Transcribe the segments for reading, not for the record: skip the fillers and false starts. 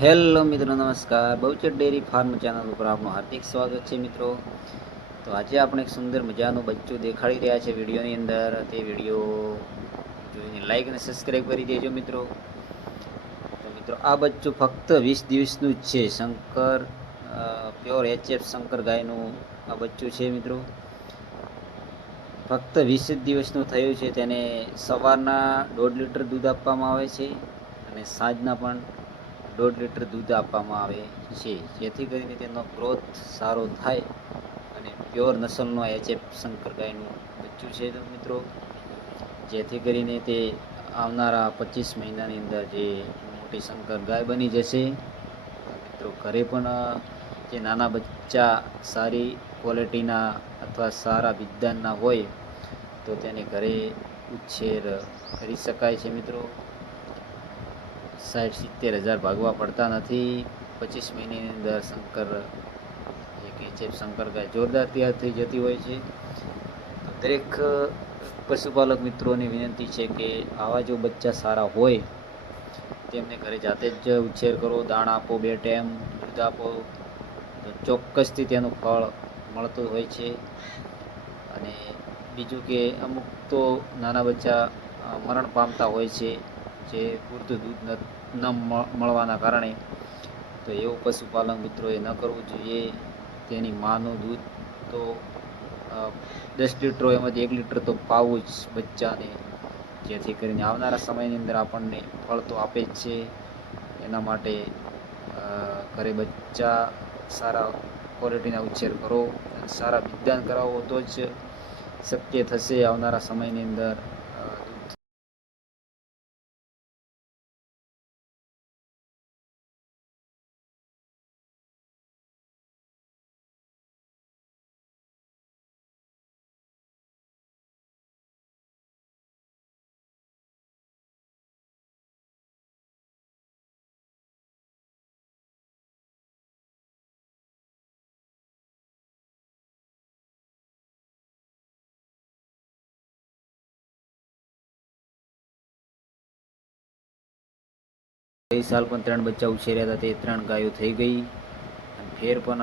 Hello મિત્રો, નમસ્કાર. Bahuchar dairy farm channel ઉપર આપનું હાર્દિક સ્વાગત છે મિત્રો. તો આજે આપણે એક સુંદર મજાનું બચ્ચું દેખાડી રહ્યા છે વિડીયોની અંદર. તે વિડીયો જોઈને લાઈક અને સબસ્ક્રાઈબ કરી દેજો મિત્રો. તો મિત્રો, આ બચ્ચું ફક્ત 20 દિવસનું જ છે. શંકર પ્યોર HF શંકર ગાયનું આ બચ્ચું છે મિત્રો. ફક્ત 20 જ દિવસનું થયું છે. તેને સવારના 1.5 લીટર દૂધ આપવામાં આવે છે અને સાંજના પણ 1.5 લીટર દૂધ આપવામાં આવે છે, જેથી કરીને તેનો ગ્રોથ સારો થાય અને પ્યોર નસલનો HF શંકર ગાયનું બચ્ચું છે તો મિત્રો, જેથી કરીને તે આવનારા 25 મહિનાની અંદર જે મોટી શંકર ગાય બની જશે. મિત્રો, ઘરે પણ જે નાના બચ્ચા સારી ક્વોલિટીના અથવા સારા વિદ્યાનના હોય તો તેને ઘરે ઉછેર કરી શકાય છે મિત્રો. 60-70 હજાર ભાગવા પડતા નથી. 25 મહિનાની અંદર શંકર એક HF શંકર ગાય જોરદાર તૈયાર થઈ જતી હોય છે. તો દરેક પશુપાલક મિત્રોની વિનંતી છે કે આવા જો બચ્ચા સારા હોય તેમને ઘરે જાતે જ ઉછેર કરો. દાણા આપો, 2 ટાઈમ દૂધ આપો તો ચોક્કસથી તેનું ફળ મળતું હોય છે. અને બીજું કે અમુક તો નાના બચ્ચા મરણ પામતા હોય છે જે પૂરતું દૂધ ન મળવાના કારણે. તો એવું પશુપાલન મિત્રોએ ન કરવું જોઈએ. તેની માનું દૂધ તો 10 લીટર એમાંથી 1 લીટર તો પાવું જ બચ્ચાને, જેથી કરીને આવનારા સમયની અંદર આપણને ફળ તો આપે જ છે. એના માટે ઘરે બચ્ચા સારા ક્વોલિટીના ઉછેર કરો અને સારા વિદ્યાન કરાવો તો જ શક્ય થશે આવનારા સમયની અંદર. ગઈ સાલ પણ 3 બચ્ચા ઉછેર્યા હતા, તે 3 ગાયો થઈ ગઈ અને ફેર પણ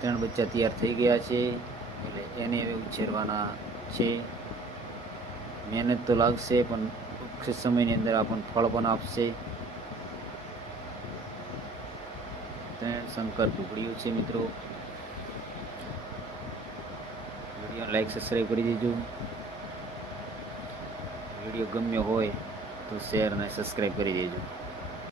3 બચ્ચા તૈયાર થઈ ગયા છે. એટલે એને હવે ઉછેરવાના છે. મહેનત તો લાગશે પણ ટૂંક સમયની અંદર આપણને ફળ પણ આપશે. 3 શંકર ટુકડીઓ છે મિત્રો. વિડીયો લાઈક સબસ્ક્રાઈબ કરી દેજો. વિડીયો ગમ્યો હોય તો શેર અને સબસ્ક્રાઈબ કરી દેજો.